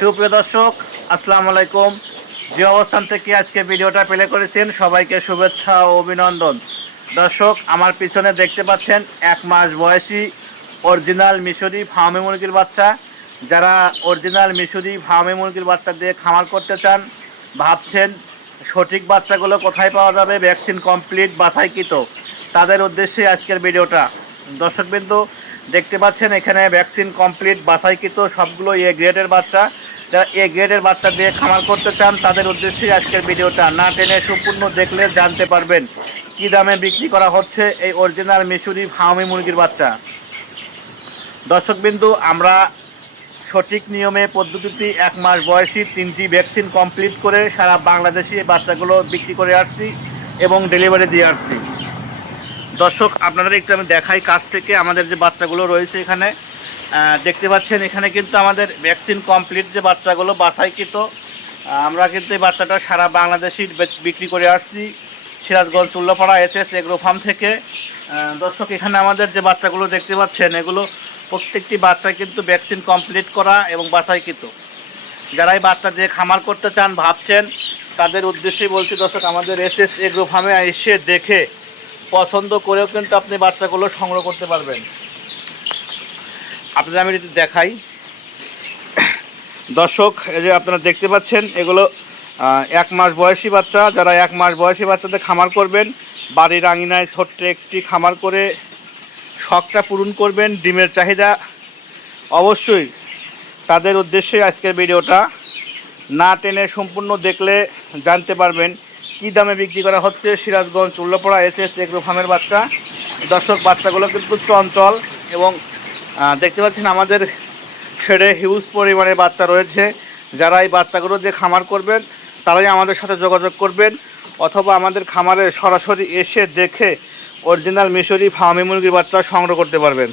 সুপ্রিয় দর্শক, আসসালামু আলাইকুম। যে অবস্থান থেকে আজকে ভিডিওটা প্লে করেছেন, সবাইকে শুভেচ্ছা ও অভিনন্দন। দর্শক, আমার পিছনে দেখতে পাচ্ছেন এক মাস বয়সী অরিজিনাল মিশরি ফার্মে মুরগির বাচ্চা। যারা অরিজিনাল মিশরি ফার্মে মুরগির বাচ্চা দিয়ে খামার করতে চান, ভাবছেন সঠিক বাচ্চাগুলো কোথায় পাওয়া যাবে, ভ্যাকসিন কমপ্লিট, বাছাইকৃত। তাদের উদ্দেশ্যে আজকের ভিডিওটা। দর্শকবিন্দু, দেখতে পাচ্ছেন এখানে ভ্যাকসিন কমপ্লিট, বাছাইকৃত সবগুলো এ গ্রেডের বাচ্চা। যারা এ গ্রেডের বাচ্চা দিয়ে খামার করতে চান, তাদের উদ্দেশ্যে আজকের ভিডিওটা না টেনে সম্পূর্ণ দেখলে জানতে পারবেন কী দামে বিক্রি করা হচ্ছে এই অরিজিনাল মিশরি ফার্মি মুরগির বাচ্চা। দর্শকবিন্দু, আমরা সঠিক নিয়মে, পদ্ধতিতে এক মাস বয়সী তিনটি ভ্যাকসিন কমপ্লিট করে সারা বাংলাদেশে বাচ্চাগুলো বিক্রি করে আসছি এবং ডেলিভারি দিয়ে আসছি। দর্শক, আপনাদের একটু আমি দেখাই কাছ থেকে আমাদের যে বাচ্চাগুলো রয়েছে এখানে। দেখতে পাচ্ছেন এখানে কিন্তু আমাদের ভ্যাকসিন কমপ্লিট যে বাচ্চাগুলো বাছাইকৃত আহ, আমরা কিন্তু এই বাচ্চাটা সারা বাংলাদেশে বিক্রি করে আসছি। Sirajganj Ullapara S S agro farm থেকে। দর্শক এখানে আমাদের যে বাচ্চাগুলো দেখতে পাচ্ছেন এগুলো প্রত্যেকটি বাচ্চা কিন্তু ভ্যাকসিন কমপ্লিট করা এবং বাছাইকৃত। যারা এই বাচ্চা দিয়ে খামার করতে চান ভাবছেন তাদের উদ্দেশ্যেই বলছি দর্শক আমাদের এস এস এগ্রো ফার্মে এসে দেখে পছন্দ করেও কিন্তু আপনি বাচ্চাগুলো সংগ্রহ করতে পারবেন। আপনাদের আমি যদি দেখাই। দর্শক, এই যে আপনারা দেখতে পাচ্ছেন, এগুলো এক মাস বয়সী বাচ্চা। যারা এক মাস বয়সী বাচ্চাদের খামার করবেন, বাড়ির আঙিনায় ছোট্ট একটি খামার করে শখটা পূরণ করবেন, ডিমের চাহিদা অবশ্যই তাদের উদ্দেশ্যে আজকের ভিডিওটা। না টেনে সম্পূর্ণ দেখলে জানতে পারবেন কী দামে বিক্রি করা হচ্ছে Sirajganj Ullapara S S agro ফার্মের বাচ্চা। দর্শক, বাচ্চাগুলো কিন্তু চঞ্চল এবং দেখতে পাচ্ছেন আমাদের ছেড়ে হিউজ পরিমাণে বাচ্চা রয়েছে। যারা এই বাচ্চাগুলো দিয়ে খামার করবেন, তারাই আমাদের সাথে যোগাযোগ করবেন, অথবা আমাদের খামারে সরাসরি এসে দেখে অরিজিনাল মিশরি ফার্মি মুরগির বাচ্চা সংগ্রহ করতে পারবেন।